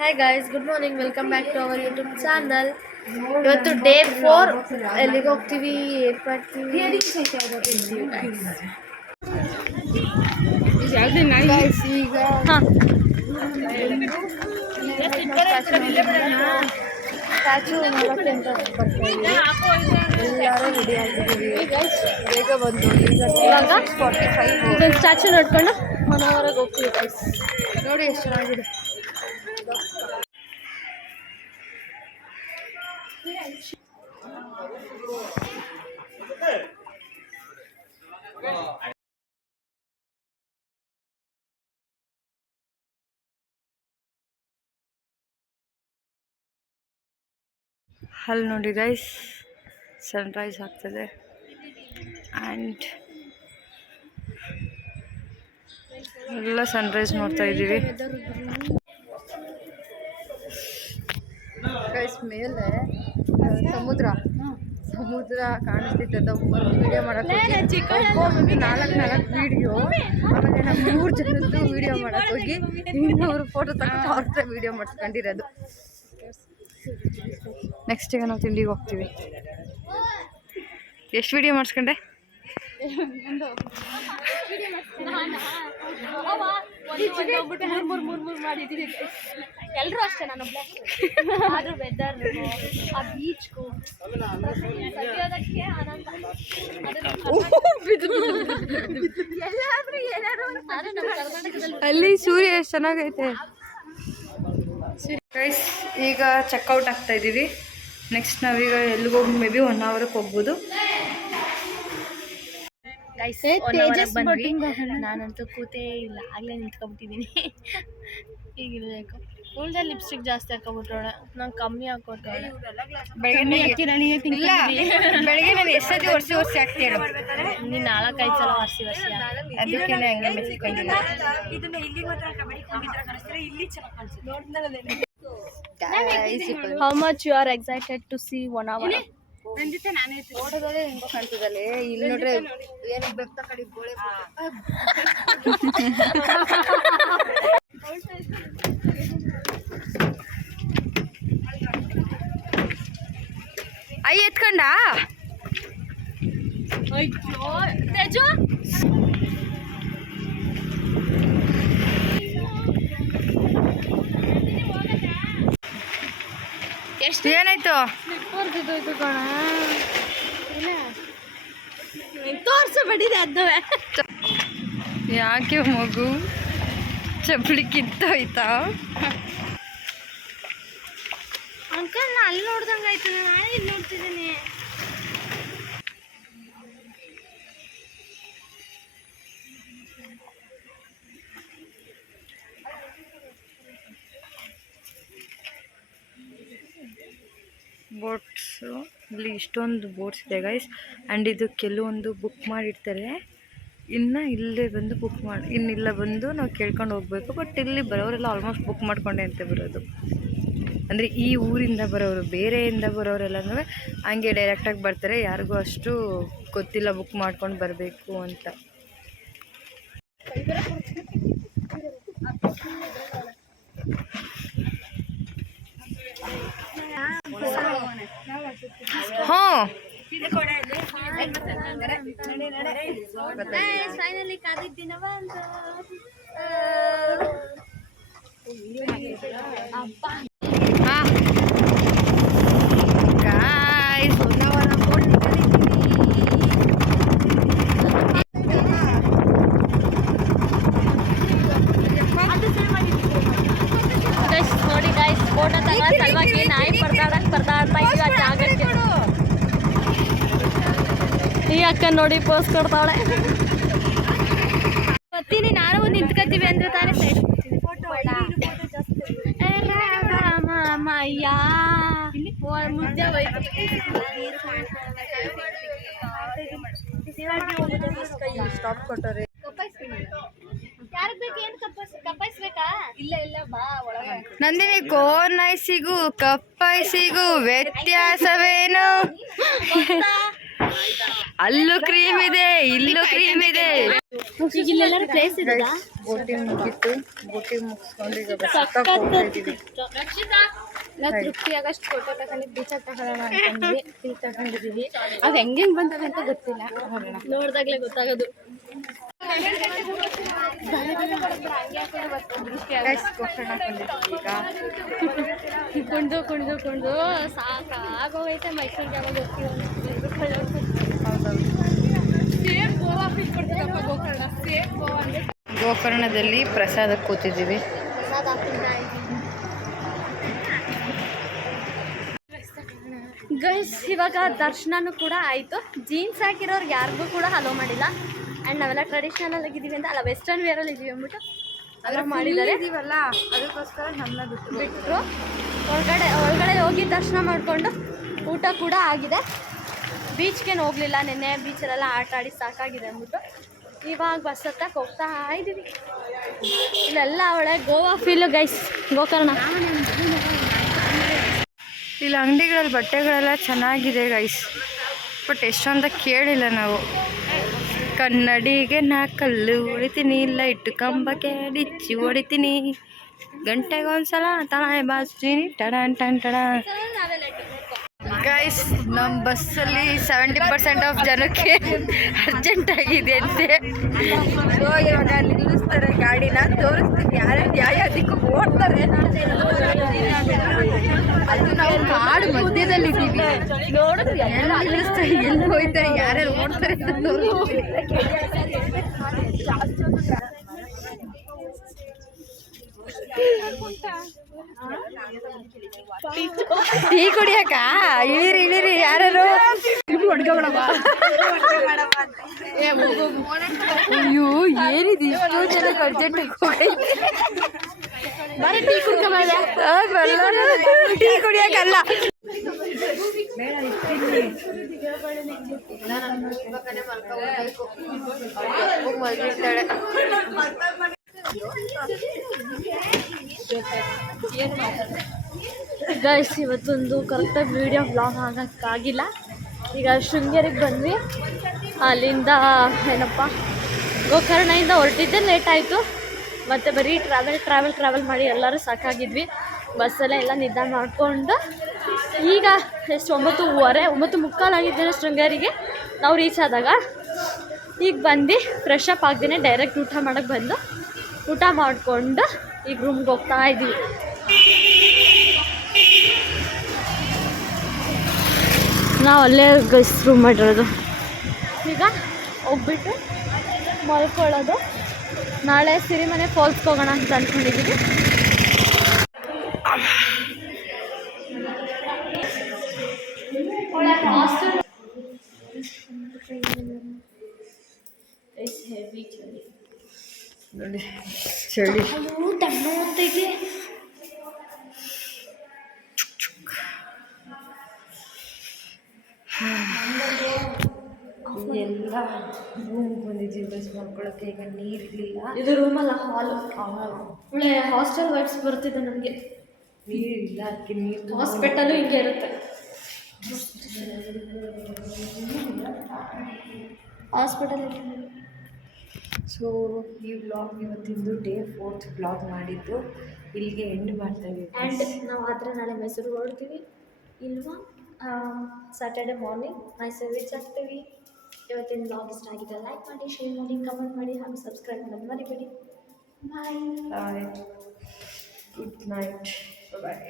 Hi guys, good morning. Welcome back to our YouTube channel. ಇವತ್ತು day 4. ಎಲ್ಲಿಗೆ ಹೋಗ್ತೀವಿ, ಏನು ಮಾಡ್ತೀವಿ? ಈಗ ಸ್ಟ್ಯಾಚು ನೋಡೋಕ್ಕೆ ಅಂತ ಬರ್ತಾಯಿದ್ದೀವಿ. ಎಲ್ಲರೂ ರೆಡಿ ಆಗಿದ್ದೀವಿ. ಬೇಗ ಬಂದು ಇವಾಗ 45 ಸ್ಟ್ಯಾಚು ನೋಡ್ಕೊಂಡು 1 ಅವರ್ಗೆ ಹೋಗ್ತೀವಿ ಗೈಸ್. ನೋಡಿ ಎಷ್ಟು ಚೆನ್ನಾಗಿದೆ. ಅಲ್ಲಿ ನೋಡಿ ಗೈಸ್, ಸನ್ರೈಸ್ ಆಗ್ತದೆ. ಆ್ಯಂಡ್ ಎಲ್ಲ ಸನ್ರೈಸ್ ನೋಡ್ತಾ ಇದ್ದೀವಿ ಗೈಸ್. ಮೇಲೆ ಸಮುದ್ರ ಕಾಣಿಸ್ತಿತ್ತು. ವಿಡಿಯೋ ಮಾಡೋಕ್ಕೆ 4 ವಿಡಿಯೋ, ಆಮೇಲೆ ನಮ್ಮ 3 ಜನದ್ದು ವಿಡಿಯೋ ಮಾಡೋಕ್ಕೆ ಹೋಗಿ ಇನ್ನೂರು ಫೋಟೋ ತಗೊಂಡು ಅವ್ರ ವಿಡಿಯೋ ಮಾಡಿಸ್ಕೊಂಡಿರೋದು. ನೆಕ್ಸ್ಟ್ ಈಗ ನಾವು ತಿಂಡಿಗೆ ಹೋಗ್ತೀವಿ. ಎಷ್ಟು ವಿಡಿಯೋ ಮಾಡಿಸ್ಕೊಂಡೆ? ಎಲ್ಲರೂ ಅಷ್ಟೇ, ನಾನು ಆದ್ರೂ ವೆದರ್ ಆ ಬೀಚ್ಗೂ ಅಲ್ಲಿ ಸೂರ್ಯ ಎಷ್ಟು ಚೆನ್ನಾಗೈತೆ. ಗೈಸ್, ಈಗ ಚೆಕ್ಔಟ್ ಆಗ್ತಾ ಇದ್ದೀವಿ. ನೆಕ್ಸ್ಟ್ ನಾವೀಗ ಎಲ್ಲಿಗೆ ಹೋಗಿ ಮೇ ಬಿ 1 ಅವರ್ಗೆ ಹೋಗ್ಬೋದು. ನಾನಂತೂ ಕೂತೇ ಇಲ್ಲ, ಆಗ್ಲೇ ನಿಂತ್ಕೊಂಡ್ಬಿಟ್ಟಿದ್ದೀನಿ. ಈಗಿರ್ಬೇಕು. ಉಳ್ದ ಲಿಪ್ಸ್ಟಿಕ್ ಜಾಸ್ತಿ ಹಾಕೊಬಿಟ್ರೋಣ, ನಂಗೆ ಕಮ್ಮಿ ಹಾಕೊಟ್ಟೋಣ. ಬೆಳಗ್ಗೆ ನಾನು ಎಷ್ಟೊತ್ತಿ ಒರ್ಸಿ ಹಾಕ್ತೀಯ? ನೀನು 4-5 ಸಲ ಒರ್ಸಿ ಅದಕ್ಕೆ ಹಂಗೆ ಮೆಚ್ಕೊಂಡಿಲ್ಲ. How much you are excited to see 1 hour? ಫೋಟೋದಲ್ಲೇ ಹೆಂಗೋ ಕಾಣ್ತಿದ್ದಲ್ಲೇ, ಇಲ್ಲಿ ನೋಡ್ರೆ ಏನು ಬೆಕ್ತ ಕಡೆ ಗೋಳೆ. ಎತ್ಕೊಂಡ ಎಷ್ಟು ಏನಾಯ್ತು? ತೋರ್ಸಬೇಡಿದೆ ಅದು. ಯಾಕೆ ಮಗು ಚಪ್ಪಲಿ ಕಿತ್ತೋಯ್ತಾ? ಅಂಕಲ್, ನಾ ಅಲ್ಲಿ ನೋಡ್ದಂಗೆ ಆಯ್ತು, ನಾನು ಇಲ್ಲಿ ನೋಡ್ತಿದ್ದೀನಿ. ಬೋಟ್ಸು ಇಲ್ಲಿ ಇಷ್ಟೊಂದು ಬೋಟ್ಸ್ ಇದೆ ಗೈಸ್. ಆ್ಯಂಡ್ ಇದು ಕೆಲವೊಂದು ಬುಕ್ ಮಾಡಿರ್ತಾರೆ, ಇನ್ನು ಇಲ್ಲೇ ಬಂದು ಇನ್ನಿಲ್ಲ ಬಂದು ನಾವು ಕೇಳ್ಕೊಂಡು ಹೋಗ್ಬೇಕು. ಬಟ್ ಇಲ್ಲಿ ಬರೋರೆಲ್ಲ ಆಲ್ಮೋಸ್ಟ್ ಬುಕ್ ಮಾಡ್ಕೊಂಡೆ ಅಂತ ಬರೋದು. ಅಂದರೆ ಈ ಊರಿಂದ ಬರೋರು, ಬೇರೆಯಿಂದ ಬರೋರೆಲ್ಲನೂ ಹಂಗೆ ಡೈರೆಕ್ಟಾಗಿ ಬರ್ತಾರೆ. ಯಾರಿಗೂ ಅಷ್ಟು ಗೊತ್ತಿಲ್ಲ ಬುಕ್ ಮಾಡ್ಕೊಂಡು ಬರಬೇಕು ಅಂತ. ಫೈನಲಿ ಕಾದಿದ್ದ ದಿನ ಬಂತು. ನೋಡಿ ಗೈಸ್, ಫೋಟೋ ತಗೋ ಸಲುವಾಗಿ ನಾಯಿ ಬರ್ತಾಡ್ತಾ ಇದೀವಿ ಆ ಜಾಗಕ್ಕೆ. ಈ ಅಕ್ಕ ನೋಡಿ ಪೋಸ್ ಕೊಡ್ತಾವಳೆ. ಬರ್ತೀನಿ, ನಾನು ಒಂದು ನಿಂತ್ಕೊತೀವಿ ಅಂದ್ರೆ ತಾನೇ ಸೈಡ್ ಅಯ್ಯ ಮುದ್ದೆ ಹೋಯ್ತು. ಸ್ಟಾಪ್ ಕೊಟ್ಟರೆ ಯಾರಿಗೆ ಬೇಕು? ಏನು ಕಪ್ಪಾಯಿಸ್ಬೇಕಾ? ಇಲ್ಲ ಇಲ್ಲ, ಬಾ ಒಳಗೆ. ನಂದಿನಿ, ಕೋನೈಸಿಗೂ ಕಪ್ಪಾಯಿಸಿಗೂ ವ್ಯತ್ಯಾಸವೇನು? ಅಲ್ಲೂ ಕ್ರೀಮ್ ಇದೆ, ಇಲ್ಲೂ ಕ್ರೀಮ್ ಇದೆ. ಇಲ್ಲೆಲ್ಲರೂ ಪ್ಲೇಸ್ ಇದೆ. ಬೋಟಿಂಗ್ ಮುಗೀತು. ಬೋಟಿಂಗ್ ಮುಗಿಸ್ಕೊಂಡು ಈಗ ಬಸ್ಸಕ್ಕೆ ಹೋಗ್ತಾ ಇದ್ದೀವಿ. ನಾವು ತೃಪ್ತಿಯಾಗಷ್ಟು ಫೋಟೋ ತಗೊಂಡಿದ್ದು ಬೀಚಾಗಿ ತಗೊಳ್ಳೋಣ ಅಂತಂದ್ವಿ. ಇಲ್ಲಿ ತಗೊಂಡಿದ್ದೀವಿ. ಅದು ಹೆಂಗೆ ಬಂದವೆ ಅಂತ ಗೊತ್ತಿಲ್ಲ, ನೋಡಿದಾಗಲೇ ಗೊತ್ತಾಗೋದು. ಕುಣಿದು ಕುಣಿದು ಕುಣಿದು ಸಾಕಾಗೋಗೈತೆ. ಮೈಸೂರಿಗೆ ಯಾವಾಗ ಹೋಗ್ತೀವಿ. ಗೋಕರ್ಣದಲ್ಲಿ ಪ್ರಸಾದಕ್ಕೆ ಕೂತಿದ್ದೀವಿ. ಗೈಸ್ ಇವಾಗ ದರ್ಶನನೂ ಕೂಡ ಆಯಿತು. ಜೀನ್ಸ್ ಹಾಕಿರೋರ್ಗೆ ಯಾರಿಗೂ ಕೂಡ ಅಲೋ ಮಾಡಿಲ್ಲ. ಆ್ಯಂಡ್ ನಾವೆಲ್ಲ ಟ್ರೆಡಿಷ್ನಲ್ ಆಗಿದ್ದೀವಿ ಅಂತ ಅಲ್ಲ, ವೆಸ್ಟರ್ನ್ ವೇರಲ್ಲಿ ಇದ್ದೀವಿ ಅಂದ್ಬಿಟ್ಟು ಅಲೋ ಮಾಡಿದ್ದಾರೆ. ಅದಕ್ಕೋಸ್ಕರ ನಮ್ಮನ್ನ ಬಿಟ್ಟರು ಒಳಗಡೆ ಹೋಗಿ ದರ್ಶನ ಮಾಡಿಕೊಂಡು ಊಟ ಕೂಡ ಆಗಿದೆ. ಬೀಚ್ಗೇನು ಹೋಗಲಿಲ್ಲ, ನೆನ್ನೆ ಬೀಚಲ್ಲೆಲ್ಲ ಆಟ ಆಡಿ ಸಾಕಾಗಿದೆ ಅಂದ್ಬಿಟ್ಟು ಇವಾಗ ಬಸ್ ಹತ್ತಕ್ಕೆ ಹೋಗ್ತಾ ಇದ್ದೀವಿ. ಇಲ್ಲೆಲ್ಲ ಒಳ್ಳೆ ಗೋವಾ ಫೀಲು ಗೈಸ್, ಗೋಕರ್ಣ. ಇಲ್ಲಿ ಅಂಗಡಿಗಳಲ್ಲಿ ಬಟ್ಟೆಗಳೆಲ್ಲ ಚೆನ್ನಾಗಿದೆ ಗೈಸ್, ಬಟ್ ಎಷ್ಟೊಂತ ಕೇಳಿಲ್ಲ ನಾವು. ಕನ್ನಡಿಗೆ ನಾ ಕಲ್ಲು ಹೊಡಿತೀನಿ, ಲೈಟ್ ಕಂಬಕ್ಕೆ ಡಿಚ್ಚಿ ಹೊಡಿತೀನಿ, ಗಂಟೆಗೆ ಒಂದ್ಸಲ ತಾನೇ ಬಾಸ್ತೀನಿ ಟಡಾನ್ ಟನ್ ಟಡಾನ್. ಗೈಸ್ ನಮ್ಮ ಬಸ್ಸಲ್ಲಿ 70% ಆಫ್ ಜನಕ್ಕೆ ಅರ್ಜೆಂಟ್ ಆಗಿದೆ ಅಂತೆ. ಸೊ ಇವಾಗ ನಿಲ್ಲಿಸ್ತಾರೆ ಗಾಡಿನ, ತೋರಿಸ್ತೀನಿ ಯಾರ್ಯಾರು ಯಾವ್ಯಾವುದಕ್ಕೂ ಓಡ್ತಾರೆ. ಅದು ನಾವು ಕಾಡು ಮಧ್ಯದಲ್ಲಿದ್ದೀವಿ, ನೋಡಿದ್ರೆ ಎಲ್ಲ ನಿಲ್ಲಿಸ್ತಾರೆ, ಎಲ್ಲಿ ಹೋಗ್ತಾರೆ, ಯಾರ್ಯಾರು ಓಡ್ತಾರೆ ಅಂತ ತೋರಿಸ್ತೀನಿ. ಟೀ ಕುಡಿಯಕ್ಕ ಇಳಿರಿ ಯಾರು. ಅಯ್ಯೋ ಏನಿದೆ ಇಷ್ಟು ಜನಕ್ಕೆ ಅರ್ಜೆಂಟ್ ಟೀ ಕುಡಿಯಕ್ಕಲ್ಲ. ಗೈಸ್ ಇವತ್ತೊಂದು ಕರೆಕ್ಟಾಗಿ ವೀಡಿಯೋ ವ್ಲಾಗ್ ಆಗೋಕ್ಕಾಗಿಲ್ಲ. ಈಗ ಶೃಂಗೇರಿಗೆ ಬಂದ್ವಿ, ಅಲ್ಲಿಂದ ಏನಪ್ಪ ಗೋಕರ್ಣದಿಂದ ಹೊರಟಿದ್ದೆ ಲೇಟ್ ಆಯಿತು. ಮತ್ತು ಬರೀ ಟ್ರಾವೆಲ್ ಮಾಡಿ ಎಲ್ಲರೂ ಸಾಕಾಗಿದ್ವಿ. ಬಸ್ಸಲ್ಲೇ ಎಲ್ಲ ನಿದ್ದೆ ಮಾಡಿಕೊಂಡು ಈಗ ಎಷ್ಟು 9:15 ಆಗಿದ್ದೇನೆ ಶೃಂಗೇರಿಗೆ ನಾವು ರೀಚ್ ಆದಾಗ. ಈಗ ಬಂದು ಫ್ರೆಶ್ ಅಪ್ ಆಗ್ದೇ ಡೈರೆಕ್ಟ್ ಊಟ ಮಾಡೋಕ್ಕೆ ಬಂದು ಊಟ ಮಾಡಿಕೊಂಡು ಈಗ ರೂಮ್ಗೆ ಹೋಗ್ತಾ ಇದ್ದೀವಿ. ನಾವು ಅಲ್ಲೇ ಗೈಸ್ ರೂಮ್ ಮಾಡಿರೋದು. ಈಗ ಹೋಗ್ಬಿಟ್ಟು ಮಲ್ಕೊಳ್ಳೋದು. ನಾಳೆ ಸಿರಿಮನೆ ಫಾಲ್ಸ್ಗೆ ಹೋಗೋಣ ಅಂತ ಅಂದ್ಕೊಂಡಿದ್ದೀವಿ. ನೋಡಿ ಚಳಿ ತಣ್ಣೋತಿಗೆ ಎಲ್ಲ ರೂಮ್ ಬಂದಿದ್ದೀವಿ ಬಸ್ ಮಾಡ್ಕೊಳ್ಳೋಕ್ಕೆ. ಈಗ ನೀರಿರಲಿಲ್ಲ, ಇದು ರೂಮಲ್ಲ ಹಾಲ್. ಒಳ್ಳೆ ಹಾಸ್ಟೆಲ್ ವೈಬ್ಸ್ ಬರ್ತಿದೆ ನನಗೆ. ನೀರಿಲ್ಲ, ಅದಕ್ಕೆ ನೀರು ಹಾಸ್ಪಿಟಲು ಹಿಂಗೆ ಇರುತ್ತೆ. ಹಾಸ್ಪಿಟಲ್. ಸೊ ಈ ವ್ಲಾಗ್ ಇವತ್ತಿಂದು ಡೇ 4th ವ್ಲಾಗ್ ಮಾಡಿದ್ದು ಇಲ್ಲಿಗೆ ಎಂಡ್ ಮಾಡ್ತಾ ಇದ್ದೀವಿ. ಆ್ಯಂಡ್ ನಾವು ಆದರೆ ನಾಳೆ ಮೈಸೂರಿಗೆ ಹೊರಡ್ತೀವಿ ಇಲ್ವಾ, ಸ್ಯಾಟರ್ಡೆ ಮಾರ್ನಿಂಗ್ ಮೈಸೂರು ರೀಚ್ ಆಗ್ತೀವಿ. ಇವತ್ತಿನ ವ್ಲಾಗ್ ಇಷ್ಟ ಆಗಿದೆ, ಲೈಕ್ ಮಾಡಿ, ಶೇರ್ ಮಾಡಿ, ಕಮೆಂಟ್ ಮಾಡಿ ಹಾಗೂ ಸಬ್ಸ್ಕ್ರೈಬ್ ಮಾಡೋದು ಮರಿಬೇಡಿ. ಬಾಯ್. ಗುಡ್ ನೈಟ್, ಬಾಯ್.